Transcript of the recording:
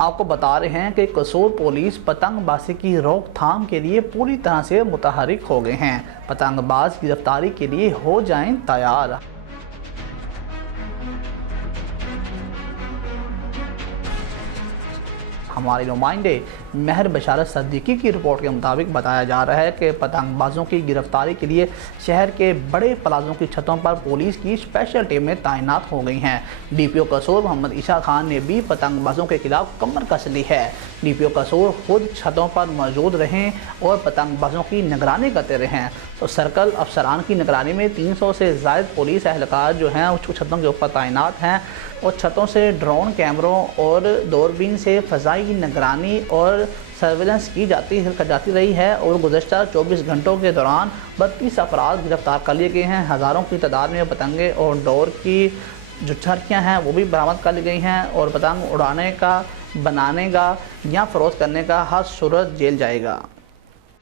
आपको बता रहे हैं कि कसोल पुलिस पतंगबाजी की रोकथाम के लिए पूरी तरह से मुतहरिक हो गए हैं। पतंगबाज गिरफ्तारी के लिए हो जाएं तैयार। हमारे नुमाइंदे महर बशारत सद्दीकी की रिपोर्ट के मुताबिक बताया जा रहा है कि पतंगबाजों की गिरफ्तारी के लिए शहर के बड़े प्लाजों की छतों पर पुलिस की स्पेशल टीमें तैनात हो गई हैं। डीपीओ कसोल मोहम्मद ईशा खान ने भी पतंगबाजों के खिलाफ कमर कस ली है। डीपीओ कसोल खुद छतों पर मौजूद रहें और पतंगबाजों की निगरानी करते रहें। तो सर्कल अफसरान की निगरानी में 300 से ज़ायद पुलिस एहलकार जो हैं उसको छतों के ऊपर तैनात हैं और छतों से ड्रोन कैमरों और दूरबीन से फ़ज़ाई निगरानी और सर्विलेंस की जाती रही है। और गुज़श्ता 24 घंटों के दौरान 32 अफराद गिरफ्तार कर लिए गए हैं। हज़ारों की तादाद में पतंगे और डोर की जो छड़कियाँ हैं वो भी बरामद कर ली गई हैं और पतंग उड़ाने का, बनाने का या फ़रोख्त करने का हर सूरत जेल जाएगा।